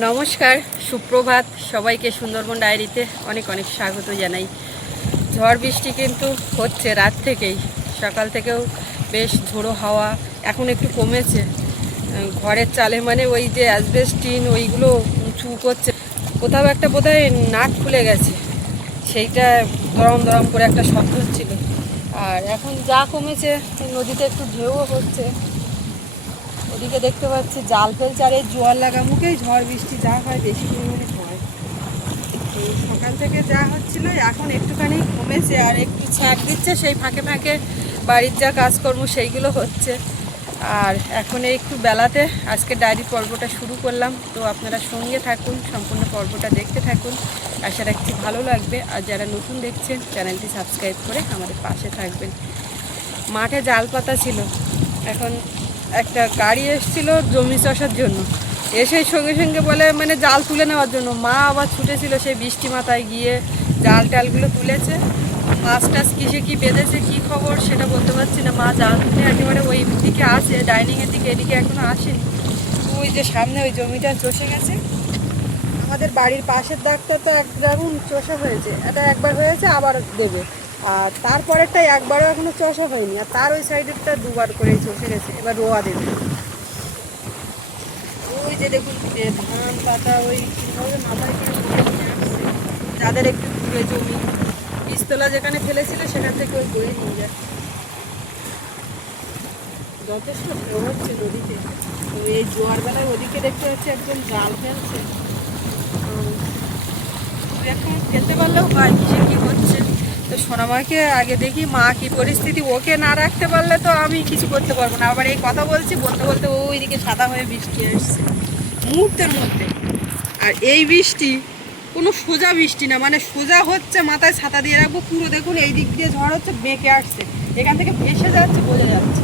নমস্কার, সুপ্রভাত সবাইকে। সুন্দরবন ডায়েরিতে অনেক অনেক স্বাগত জানাই। ঝড় বৃষ্টি কিন্তু হচ্ছে রাত থেকেই, সকাল থেকেও বেশ ঝোড়ো হাওয়া। এখন একটু কমেছে। ঘরের চালে মানে ওই যে অ্যাসবেস্টস টিন ওইগুলো উঁচু করছে। কোথাও একটা বোধহয় নাট খুলে গেছে, সেইটা দরম দরম করে একটা শব্দ হচ্ছিল। আর এখন যা কমেছে, নদীতে একটু ঢেউও হচ্ছে। ওদিকে দেখতে পাচ্ছি জাল ফেলছে, আর এই জোয়ার লাগা মুখেই ঝড় বৃষ্টি যা হয় বেশি পরিমাণে হয়। তো সকাল থেকে যা হচ্ছিল এখন একটুখানি কমেছে, আর একটু ছাঁক দিচ্ছে। সেই ফাঁকে ফাঁকে বাড়ির যা কাজকর্ম সেইগুলো হচ্ছে। আর এখন এই একটু বেলাতে আজকে ডায়েরি পর্বটা শুরু করলাম। তো আপনারা সঙ্গে থাকুন, সম্পূর্ণ পর্বটা দেখতে থাকুন। আশা রাখছি ভালো লাগবে। আর যারা নতুন দেখছেন চ্যানেলটি সাবস্ক্রাইব করে আমাদের পাশে থাকবেন। মাঠে জাল পাতা ছিল, এখন একটা গাড়ি এসেছিল জমি চাষের জন্য, এসে সঙ্গে সঙ্গে বলে মানে জাল তুলে নেওয়ার জন্য। মা আবার ছুটেছিল সেই বৃষ্টি মাথায় গিয়ে জাল টালগুলো তুলেছে। মাছ টাছ কিসে কী বেঁধেছে কী খবর সেটা বলতে পারছি না। মা জাল তুলে একেবারে ওই দিকে আসে, ডাইনিংয়ের দিকে, এদিকে এখনও আসেনি। ওই যে সামনে ওই জমিটা চষে গেছে। আমাদের বাড়ির পাশের দাগটা তো এক দ্রাগুণ চষা হয়েছে, এটা একবার হয়েছে, আবার দেবে। আর তারপরেরটাই একবারও এখনো চষা হয়নি, আর তার ওই সাইডেরটা দুবার করে চষে গেছে, এবার রোয়া দেবে। ওই যে দেখুন ধান পাতা ওই কীভাবে মাথায় করে নিয়ে আসছে। যাদের একটু দূরে জমি, বীজতলা যেখানে ফেলেছিল সেখান থেকে ওই বয়ে নিয়ে যায়। যথেষ্ট ঢেউ হচ্ছে নদীতে। তো এই জোয়ার বেলায় ওদিকে দেখতে পাচ্ছি একজন জাল ফেলছে। এখন খেতে পারলেও হয় কিসে কী হচ্ছে। তো সোনামাকে আগে দেখি মা কী পরিস্থিতি, ওকে না রাখতে পারলে তো আমি কিছু করতে পারবো না। আবার এই কথা বলছি, বলতে বলতে ওইদিকে সাদা হয়ে বৃষ্টি আসছে মুহূর্তের মধ্যে। আর এই বৃষ্টি কোনো সোজা বৃষ্টি না, মানে সোজা হচ্ছে মাথায় ছাতা দিয়ে রাখবো পুরো। দেখুন এই দিক দিয়ে ঝড় হচ্ছে, বেঁকে আসছে, এখান থেকে ভেসে যাচ্ছে, বোঝা যাচ্ছে।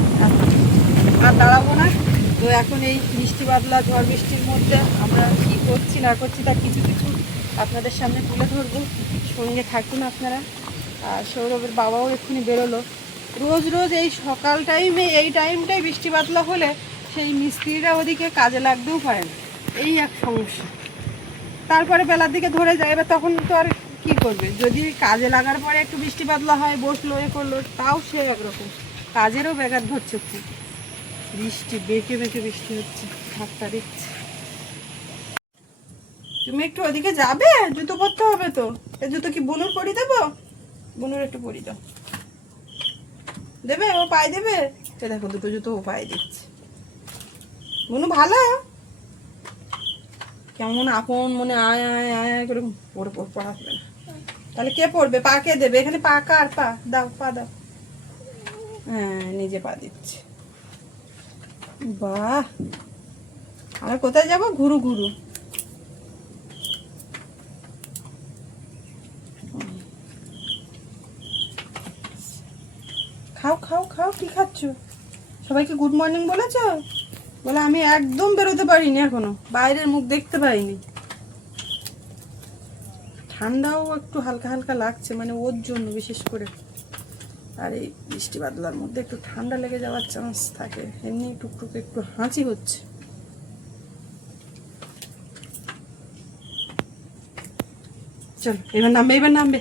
আর দাঁড়াবো না। তো এখন এই বৃষ্টি বাদলা ঝড় বৃষ্টির মধ্যে আমরা কী করছি না করছি তার কিছু কিছু আপনাদের সামনে তুলে ধরবো। সঙ্গে থাকুন আপনারা। আর সৌরভের বাবাও এক্ষুনি বেরোলো। রোজ রোজ এই সকাল টাইমে এই টাইমটাই বৃষ্টি বাদলা হলে সেই মিস্ত্রিরা ওদিকে কাজে লাগতেও পারে না, এই এক সমস্যা। তারপরে বেলার দিকে ধরে যায়, এবার তখন তো আর কী করবে। যদি কাজে লাগার পরে একটু বৃষ্টি বাদলা হয়, বসলো এ করলো, তাও সে একরকম কাজেরও ব্যাঘাত ধরছে খুব। বৃষ্টি বেঁকে বেঁকে বৃষ্টি হচ্ছে, ধাক্কা দিচ্ছে। তুমি একটু ওদিকে যাবে, জুতো পরতে হবে তো। এই জুতো কি বুনুর পরি দেবো? বুনুর একটু পরি দাও, দেবে? ও পায়ে দেবে। সে দেখো দুটো জুতো ও পায়ে দিচ্ছে। বুনু ভালো, কেমন আপন মনে আয় আয় আয় আয় করে পড়ে পড়াবে না। তাহলে কে পড়বে? পা কে দেবে? এখানে পা কার? পা দাও, পা দাও। হ্যাঁ, নিজে পা দিচ্ছে। বাহ, আমরা কোথায় যাবো? ঘুরু ঘুরু। খাও খাও খাও, কি খাচ্ছ? সবাইকে গুড মর্নিং বলেছ? বলে আমি একদম বেরোতে পারিনি, এখনো বাইরের মুখ দেখতে পাইনি। ঠান্ডাও একটু হালকা হালকা লাগছে, মানে ওর জন্য বিশেষ করে। আর এই বৃষ্টি বাদলার মধ্যে একটু ঠান্ডা লেগে যাওয়ার চান্স থাকে। এমনি টুকটুক একটু হাঁচি হচ্ছে। চল এবার নামবে, এবার নামবে।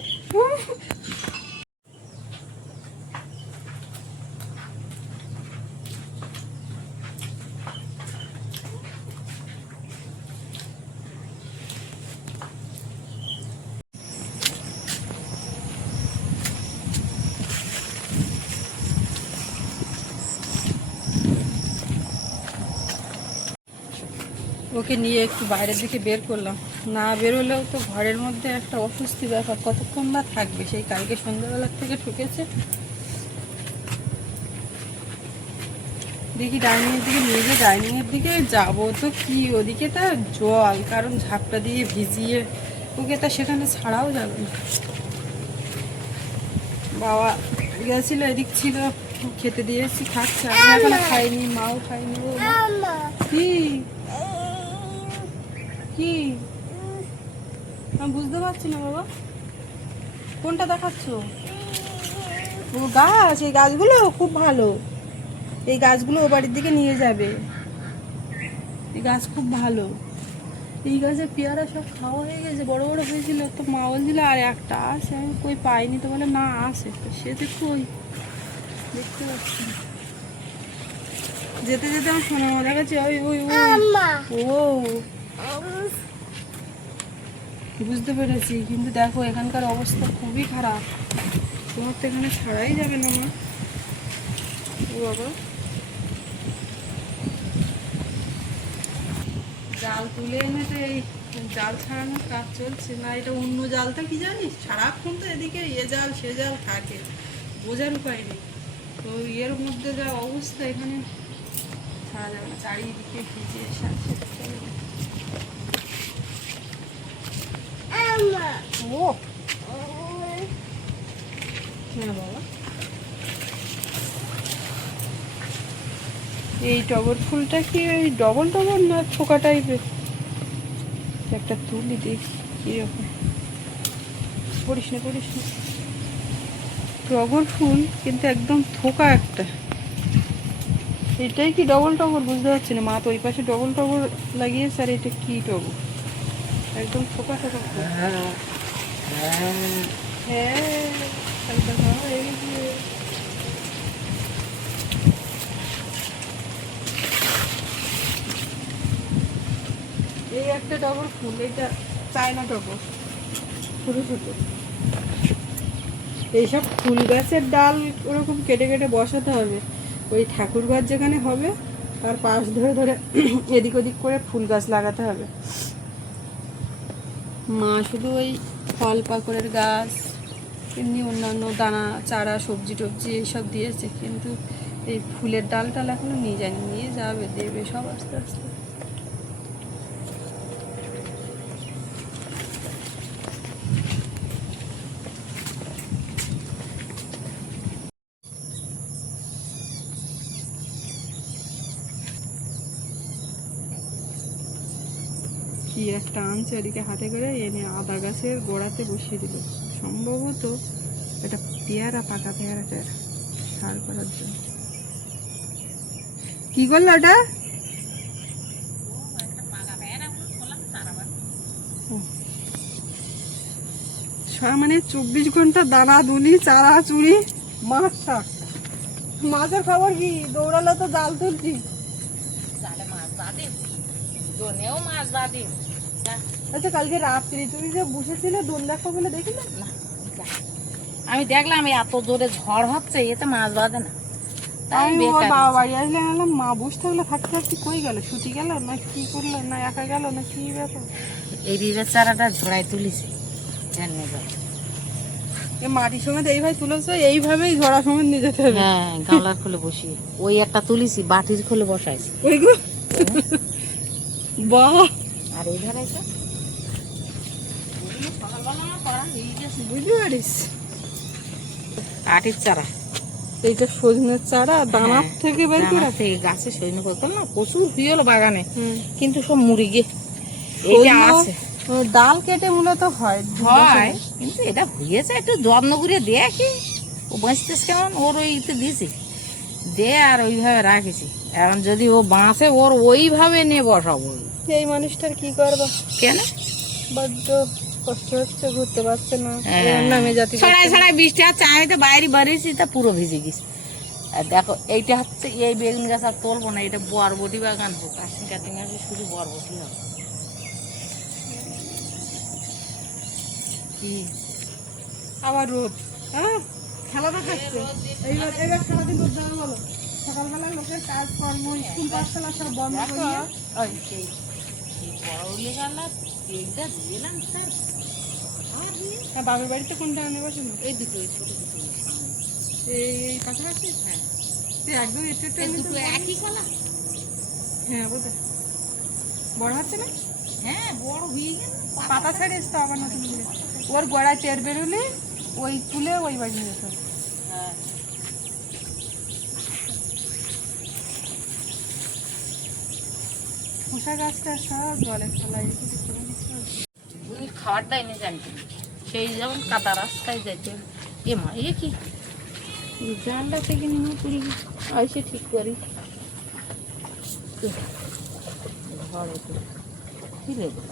ওকে নিয়ে একটু বাইরের দিকে বের করলাম। না বেরোলেও তো ঘরের মধ্যে একটা অস্বস্তি ব্যাপার, কতক্ষণ বা থাকবে। সেই কালকে সন্ধ্যাবেলার থেকে ঠুকেছে। দেখি ডাইনিংয়ের দিকে নিয়ে গিয়ে, ডাইনিংয়ের দিকে যাবো তো কি, ওদিকে তা জল, কারণ ঝাপটা দিয়ে ভিজিয়ে ওকে তা সেখানে ছাড়াও যাবে না। বাবা গেছিল, এদিক ছিল, খেতে দিয়েছি, খাচ্ছে। আমি এখনো খাইনি, মাও খাইনি। ও কি কি আমি বুঝতে পারছি না বাবা, কোনটা দেখাচ্ছ? ও গাছ, এই গাছগুলো খুব ভালো। এই গাছগুলো ও বাড়ির দিকে নিয়ে যাবে। এই গাছ খুব ভালো। এই গাছে পেয়ারা সব খাওয়া হয়ে গেছে, বড় বড় হয়েছিল তো মা বলছিল আর একটা আছে, আমি কই পাইনি তো, বলে না আছে, তো সে তো কই দেখতে পাচ্ছি না। যেতে যেতে আমার সোনা মা দেখাচ্ছে, ওই ওই ওই ও বুঝতে পেরেছি, কিন্তু দেখো এখানকার অবস্থা খুবই খারাপ, তোমার তো এখানে ছাড়াই যাবে না মা। ও বাবা, জাল তুলে এনে তো এই জাল ছাড়ানোর কাজ চলছে না। এটা অন্য জালটা কি জানিস, সারাক্ষণ তো এদিকে এ জাল সে জাল থাকে, বোঝার উপায় নেই। তো এর মধ্যে যা অবস্থা এখানে ছাড়া যাবে না, চারিদিকে ভিজে সাথে ও হ্যাঁ বাবা। এই টগর ফুলটা কি ওই ডবল ডবল না থোকা টাইপের? একটা তুলি দেখি কিরকম। পড়িস না পড়িস না, টগর ফুল কিন্তু একদম থোকা একটা। এটাই কি ডবল টগর বুঝতে পারছি না, মা তো ওই পাশে ডবল টগর লাগিয়েছে, আর এটা কি টগর, একদম থোকা থোকা ফুল। এই একটা টগর ফুল, এটা চায়না টগর, ছোট ছোট। এইসব ফুল গাছের ডাল ওরকম কেটে কেটে বসাতে হবে, ওই ঠাকুর গাছ যেখানে হবে তার পাশ ধরে ধরে এদিক ওদিক করে ফুল গাছ লাগাতে হবে। মা শুধু ওই ফল পাকড়ের গাছ এমনি অন্যান্য দানা চারা সবজি টবজি এইসব দিয়েছে, কিন্তু এই ফুলের ডাল টাল এখনো নিয়ে যায়নি, নিয়ে যাবে, দেবে সব আস্তে আস্তে। কি একটা আনছে ওদিকে হাতে করে, এনে আদা গাছের গোড়াতে বসিয়ে দিল, সম্ভবত এটা পেয়ারা, পাকা পেয়ারা টেয়ারা সার করার জন্য। কি করলো ওটা? মানে 24 ঘন্টা দানা দুনি চারা চুরি মাছ শাক। মাছের খবর কি? দৌড়ালো তো জাল তুলছি। আচ্ছা, কালকে রাত্রি তুমি যে বসেছিলে দোল দেখা বলে দেখিলে না? আমি দেখলাম এত জোরে ঝড় হচ্ছে, এতে মাছ বাঁধে না। আমি ওর বাবা বাড়ি আসলে আনলাম, মা বসে থাকলে থাকতে থাকতে কই গেল, ছুটি গেল না কি করলো, না একা গেল না কি ব্যাপার? এই বিবের চারাটা ঝোড়ায় তুলিছে, মাটির সমেত এইভাবে তুলেছে, এইভাবেই ঝড়া সমেত নিয়ে যেতে হবে। হ্যাঁ, গামলার খোলে বসিয়ে ওই একটা তুলিছি, বাটির খোলে বসাইছি ওই গো বাহ। আর এই ধরাইছে বুঝতে পারিস, আটির চারা, এইটা সজনের চারা দানার থেকে বের করে গাছে সজনে করতাম না, প্রচুর হইল বাগানে, কিন্তু সব মুড়ি গে আছে। ডাল কেটে মূলত হয় হয়, কিন্তু এটা হয়েছে একটু যত্ন করে দেখি, ও বাঁচতেছে কেমন, ওর ওইতে দিয়েছি দে আর ওইভাবে রাখেছি। এখন যদি ও বাঁচে, ওর ওইভাবে নিয়ে বসাবো। এই মানুষটার কি করবা, কেন বড্ড কষ্ট হচ্ছে, ঘুরতে পারছে না, নামে জাতি ছড়াই ছড়াই বৃষ্টি হচ্ছে, আমি তো বাইরে বেরিয়েছি, তা পুরো ভিজে গেছি। আর দেখো এইটা হচ্ছে, এই বেগুন গাছ আর তুলবো না, এটা বরবটি বাগান হোক, আশ্বিন কার্তিক মাসে শুধু বরবটি হবে। কি আবার রোদ, হ্যাঁ খেলা দেখাচ্ছে। এইবার এবার সারাদিন রোদ দেওয়া বলো, সকালবেলা লোকের কাজকর্ম স্কুল পাঠশালা সব বন্ধ করিয়ে ওই সেই বড় উল্লে গালা তেলটা দিলাম স্যার। আর বাবার বাড়িতে কোনটা আনে বসে না? এই দুটো, এই ছোটো দুটো, এই পাশাপাশি। হ্যাঁ, একদম একটু দুটো একই কলা। হ্যাঁ বোধ বড় হচ্ছে না? হ্যাঁ, বড় হয়ে গেল, পাতা ছেড়ে এসতো আবার নতুন করে, ওর গোড়ায় টের বেরোলে ওই তুলে ওই বাড়ি যেত। হ্যাঁ, খোসা গাছটা সব জলে ফেলাই, খাবার দেয়নি জানতে, সেই যেমন কাদা রাস্তায় যাইতে। এ মা, এ কি জানটা থেকে নিয়ে পুরি আসে ঠিক করি ঘরে। কি লেগে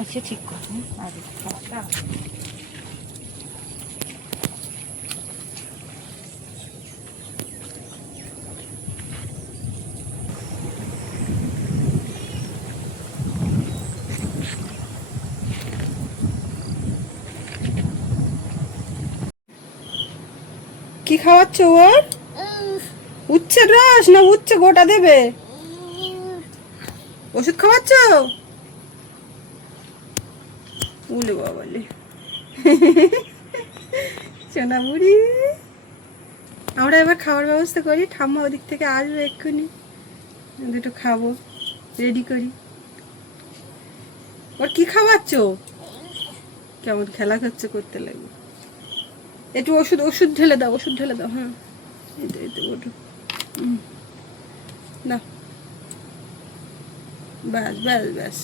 আচ্ছা ঠিক কথা আর খাওয়াটা কি খাওয়াচ্ছ ওর? উচ্ছের রস না উচ্ছে গোটা দেবে? ওষুধ খাওয়াচ্ছ? উলে বাবালে সোনা বুড়ি, আমরা এবার খাওয়ার ব্যবস্থা করি। ঠাম্মা ওদিক থেকে আসবে এক্ষুনি, দুটো খাবো, রেডি করি। ওর কি খাওয়াচ্ছ? কেমন খেলা করছে, করতে লাগবে। একটু ওষুধ ওষুধ ঢেলে দাও, ওষুধ ঢেলে দাও। হ্যাঁ এই তো ওটু না, ব্যাস ব্যাস ব্যাস।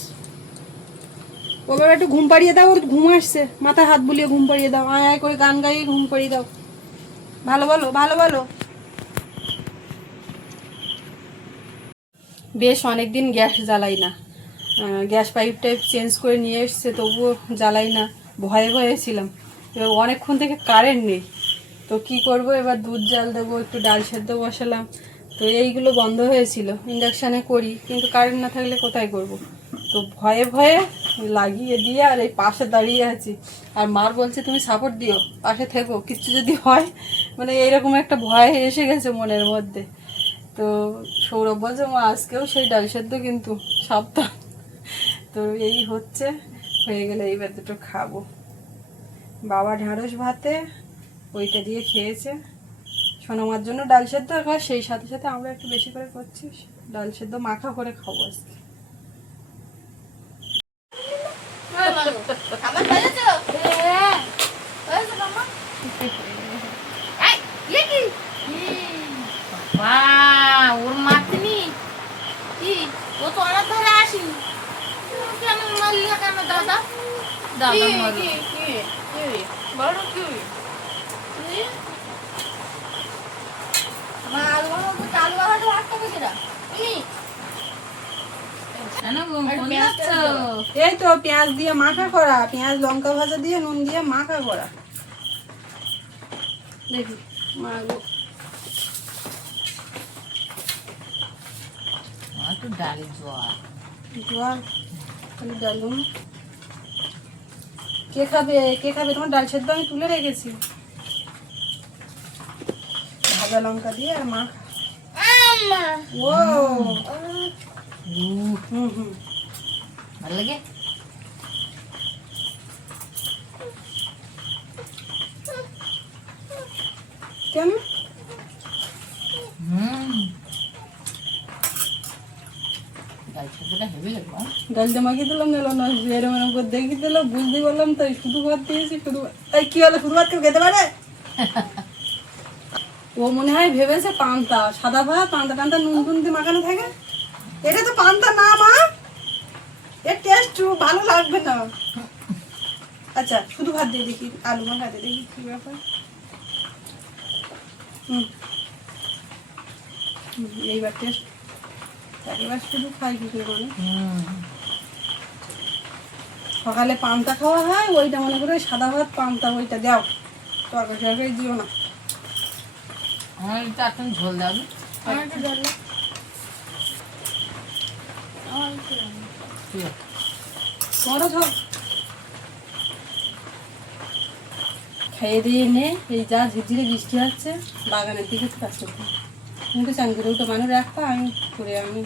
ওবার একটু ঘুম পাড়িয়ে দাও, ওর ঘুম আসছে, মাথায় হাত বুলিয়ে ঘুম পাড়িয়ে দাও। আয় আয় করে গান গাইয়ে ঘুম পাড়িয়ে দাও। ভালো বলো, ভালো বলো। বেশ অনেকদিন গ্যাস জ্বালাই না, গ্যাস পাইপ টাইপ চেঞ্জ করে নিয়ে এসছে, তবুও জ্বালাই না, ভয়ে ভয়ে ছিলাম। এবার অনেকক্ষণ থেকে কারেন্ট নেই, তো কি করব, এবার দুধ জাল দেবো, একটু ডাল সেদ্ধ বসালাম, তো এইগুলো বন্ধ হয়েছিল। ইন্ডাকশানে করি, কিন্তু কারেন্ট না থাকলে কোথায় করব। তো ভয়ে ভয়ে লাগিয়ে দিয়ে আর এই পাশে দাঁড়িয়ে আছি। আর মার বলছে তুমি সাপোর্ট দিও, পাশে থেকো, কিচ্ছু যদি হয়, মানে এইরকম একটা ভয় এসে গেছে মনের মধ্যে। তো সৌরভ বলছে মা আজকেও সেই ডাল সেদ্ধ কিন্তু, সাবধান। তো এই হচ্ছে, হয়ে গেলে এইবার দুটো খাবো। বাবা ঢ্যাঁড়স ভাতে ওইটা দিয়ে খেয়েছে, সোনামার জন্য ডাল সেদ্ধ, আর সেই সাথে সাথে আমরা একটু বেশি করে করছি, ডাল সেদ্ধ মাখা করে খাবো আজকে। ওর মাতনি কি ও তো অনেক ধরে আসি কেন মারলি কেন দাদা? দাদা বলো কি এই তো পেঁয়াজ দিয়ে মাখা করা, পেঁয়াজ লঙ্কা ভাজা দিয়ে নুন দিয়ে মাখা করা। দেখি মাগো, একটু ডালি জোয়ার জোয়ার খালি ডালুন। কে খাবে, কে খাবে? তোমার ডাল সেদ্ধ আমি তুলে রেখেছি, ভাজা লঙ্কা দিয়ে আর মাখা। ও হুম হুম, ভালো লাগে। কেন? ডাল দিয়ে মাখিয়ে দিলাম, নিল না এরকম এরকম করে দেখি দিল, বুঝতে পারলাম, তাই শুধু ভাত দিয়েছি। শুধু তাই কি হলো, শুধু ভাত কেউ খেতে পারে? ও মনে হয় ভেবেছে পান্তা, সাদা ভাত পান্তা টান্তা নুন টুন দিয়ে মাখানো থাকে। এটা তো পান্তা না মা, এর টেস্ট ভালো লাগবে না। আচ্ছা শুধু ভাত দিয়ে দেখি, আলু মাখাতে দেখি কি ব্যাপার। এইবার টেস্ট, এবার শুধু খাই কি করে বলো। সকালে পান্তা খাওয়া হয়, ওইটা মনে করে সাদা ভাত পান্তা, ওইটা দাও, তরকারি টরকারি দিও না। চারটন ঝোল দেবে বড় সব খেয়ে দিয়ে নে, এই যা ঝিরঝিরে বৃষ্টি হচ্ছে, বাগানের দিকে কাজ করতে। কিন্তু চান করে উঠে মানুষ রাখবো, আমি করে আমি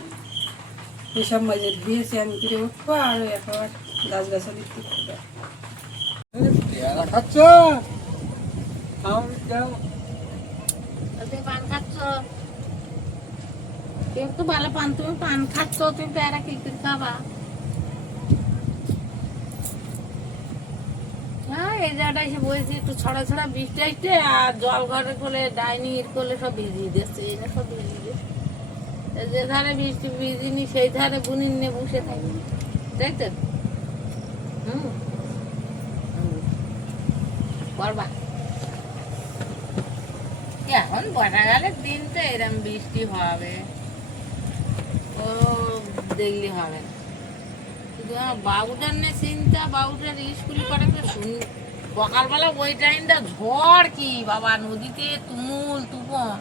এসব মাঝে ধুয়েছি, আমি করে উঠবো, আর একবার গাছ গাছালি করবো। পান খাচ্ছ, কেউ তো ভালো পান, তুমি পান খাচ্ছ, তুমি পেয়ারা কি করে খাবা? হ্যাঁ এই জায়গাটা এসে বসেছি, একটু ছড়া ছড়া বৃষ্টি আসছে, আর জল ঘরে করলে ডাইনিং করলে সব ভিজিয়ে দিচ্ছে, এটা সব ভিজিয়ে দিচ্ছে। যে ধারে বৃষ্টি ভিজিনি সেই ধারে বুনি নিয়ে বসে থাকি, তাই তো। করবা এখন বর্ষাকালের দিন তো এরম বৃষ্টি হবে, ও দেখলি হবে না। বাবুটার নে চিন্তা, বাবুটার স্কুল করে শুন সকালবেলা ওই টাইমটা ঝড় কি বাবা, নদীতে তুমুল তুফান,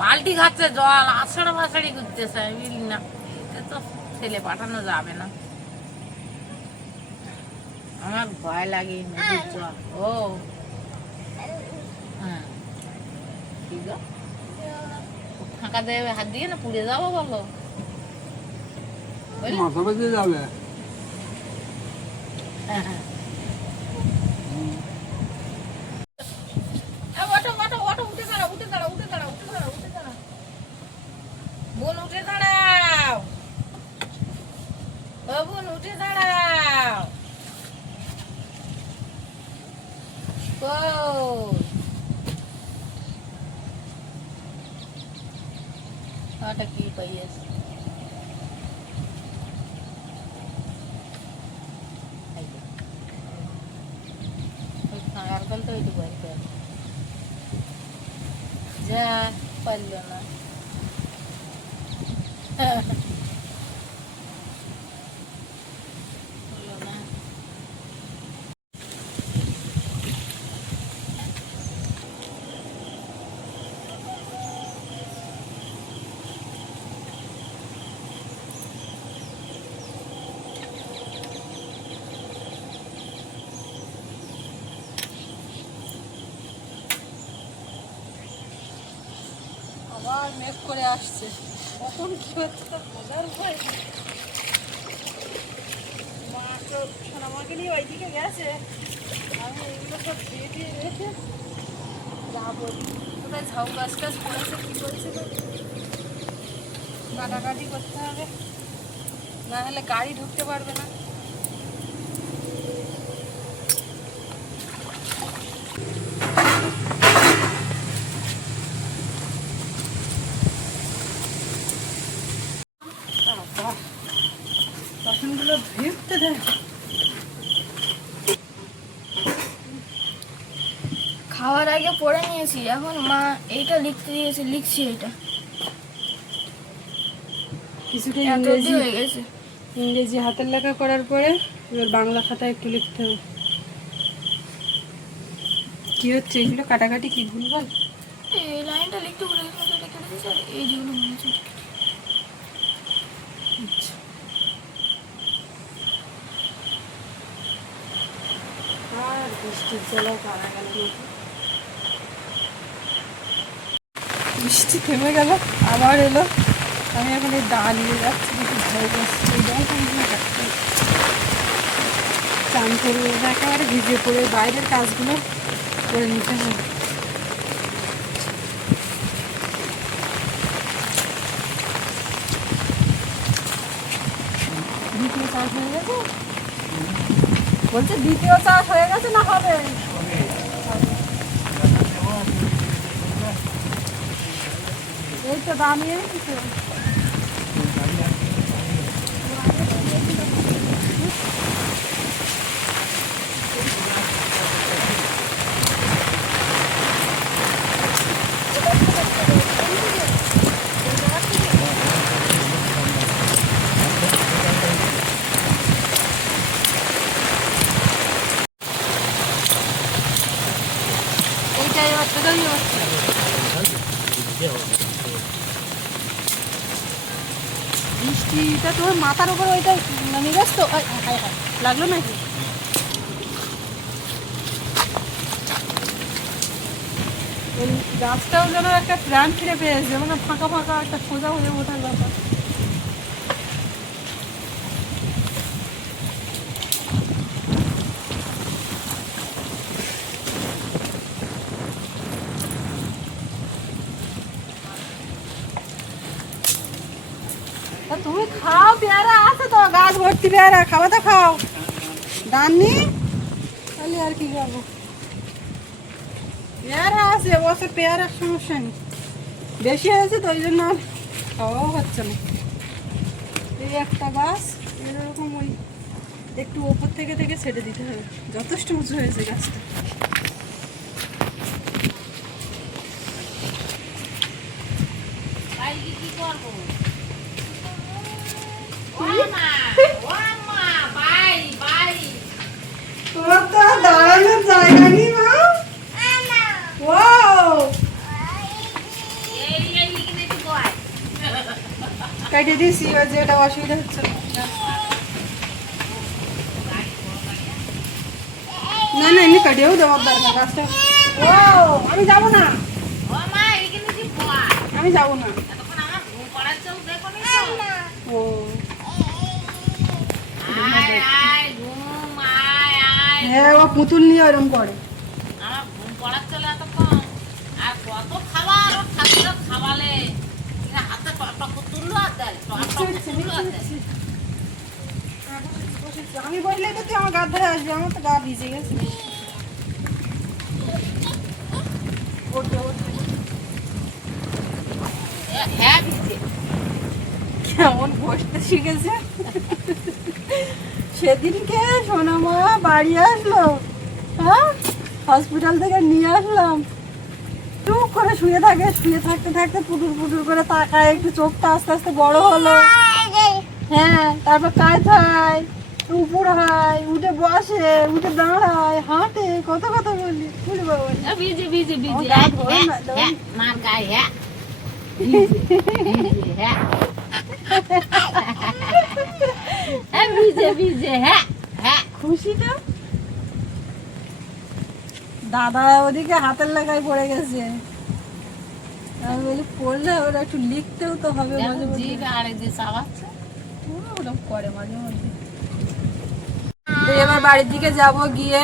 পাল্টি খাচ্ছে জল, আষাঢ় ভাষাড়ি করতেছে। আমি বলি না, এতে তো ছেলে পাঠানো যাবে না, আমার ভয় লাগে নদীর জল। ও হ্যাঁ, ঠিক আছে, ফাঁকা দেবে হাত দিয়ে না, পুড়ে যাবো বলো। মাথা বেঁচে যাবে। হ্যাঁ হ্যাঁ, বোন উঠে দাঁড়াও, ও বোন উঠে দাঁড়াও। ওটা কি পাইয়েছে? খাওয়ার বলতে ওইটুকু যা পারল না। হলো না। আবার মেঘ করে আসছে, কখন কি হচ্ছে তো বোঝার ভয়। মা তো সোনামাকে নিয়ে ওইদিকে গেছে, আমি এগুলো সব ধুয়ে দিয়ে রেখে যাবো। কোথায় ঝাউ গাছ টাছ পড়েছে, কি বলছিল, কাটাকাটি করতে হবে, না হলে গাড়ি ঢুকতে পারবে না। বাসনগুলো ভিড়তে দেয়। খাওয়ার আগে পড়ে নিয়েছি, এখন মা এইটা লিখতে দিয়েছে, লিখছি। এটা কিছুটা এত অবধি ইংরেজি হয়ে গেছে। ইংরেজি হাতের লেখা করার পরে এবার বাংলা খাতায় একটু লিখতে হবে। কি হচ্ছে এগুলো কাটাকাটি, কি ভুলভাল? এই লাইনটা লিখতে ভুলে গেছি, এটা কেটে দিয়েছে, আর এই যেগুলো মনে হচ্ছে আচ্ছা। আর বৃষ্টির জলও পারা গেল না। বৃষ্টি থেমে গেল, আবার এলো। আমি এখন এই দা নিয়ে যাচ্ছি, দেখি ভয় যাচ্ছে। এই জল কন্টিনিউ রাখতে চান করবো, একেবারে ভিজে পড়ে বাইরের কাজগুলো করে নিতে হবে। দ্বিতীয় চাষ হয়ে গেছে, বলছে দ্বিতীয় চাষ হয়ে গেছে না হবে? এই তো দামিয়ে কিছু এইটাই হচ্ছে, দামি হচ্ছে। বৃষ্টিটা তোমার মাথার উপর ওইটা নামে গেছে তো, লাগলো নাকি? ওই গাছটাও যেন একটা প্রাণ ফিরে পেয়েছে, মানে ফাঁকা ফাঁকা একটা সোজা হয়ে ওঠার ব্যাপার। তুমি খাও, পেয়ারা আছে তো, গাছ ভর্তি পেয়ারা, খাওয়া তো খাও। দাননি তাহলে আর কি খাবো, পেয়ারা আছে, বছর পেয়ারার সমস্যা নেই, বেশি হয়েছে তো ওই জন্য আর খাওয়াও হচ্ছে না। এই একটা গাছ এরকম ওই একটু ওপর থেকে থেকে ছেড়ে দিতে হবে, যথেষ্ট উঁচু হয়েছে গাছটা। কি করবো? ও মা, ও মা। কাটিয়ে দিয়েছি, এবার যেটা অসুবিধা হচ্ছে না। না এমনি কাটিয়েও দেওয়ার দরকার গাছটা। ও আমি যাবো না, ও মা এখানে কি বল আমি যাবো না। এতক্ষণ আমার ঘুম পড়াচ্ছেও দেখো নি তো ও আয় আয় ঘুম আয় আয় হ্যাঁ, ও পুতুল নিয়ে ওরম করে। আমার ঘুম পড়াচ্ছিল এতক্ষণ আর কত খাবার ও ঠাকুর খাওয়ালে এরা হাতে টক তুললো আর দেয় টক তুললো আর দেয় আমি বললে তো তুই আমার গা ধরে আসবি, আমার তো গা ভিজে গেছে। হ্যাঁ ভিজে কেমন বসতে শিখেছে। সেদিনকে সোনামা বাড়ি আসলো, হ্যাঁ হসপিটাল থেকে নিয়ে আসলাম, চুপ করে শুয়ে থাকে, শুয়ে থাকতে থাকতে পুটুর পুটুর করে তাকায়, একটু চোখটা আস্তে আস্তে বড় হলো, হ্যাঁ তারপর কায়থায় উপর হয়, উঠে বসে, উঠে দাঁড়ায়, হাঁটে, কত কথা বলি বলি বাবা। ভিজে ভিজে ভিজে আমার গা ধরে না, হ্যাঁ মার গায়ে হ্যাঁ ভিজে ভিজে হ্যাঁ হ্যাঁ ভিজে ভিজে হ্যাঁ হ্যাঁ খুশিটা দাদা ওদিকে হাতের লাগায় পড়ে গেছে। আমি বলি পড়লে ওরা একটু লিখতেও তো হবে মাঝে মধ্যে। জিভ আর যে চাবাচ্ছে ওরকম করে মাঝে মধ্যে। তো এবার বাড়ির দিকে যাব, গিয়ে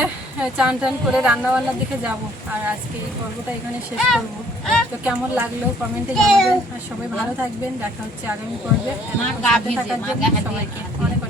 চান টান করে রান্না বান্নার দিকে যাব। আর আজকে এই পর্বটা এখানে শেষ করব। তো কেমন লাগলো কমেন্টে জানাবেন, আর সবাই ভালো থাকবেন। দেখা হচ্ছে আগামী পর্বে। আমার গা সাথে ভিজে, থাকার আমার জন্য গা হাতে সবাইকে হাতে। অনেক অনেক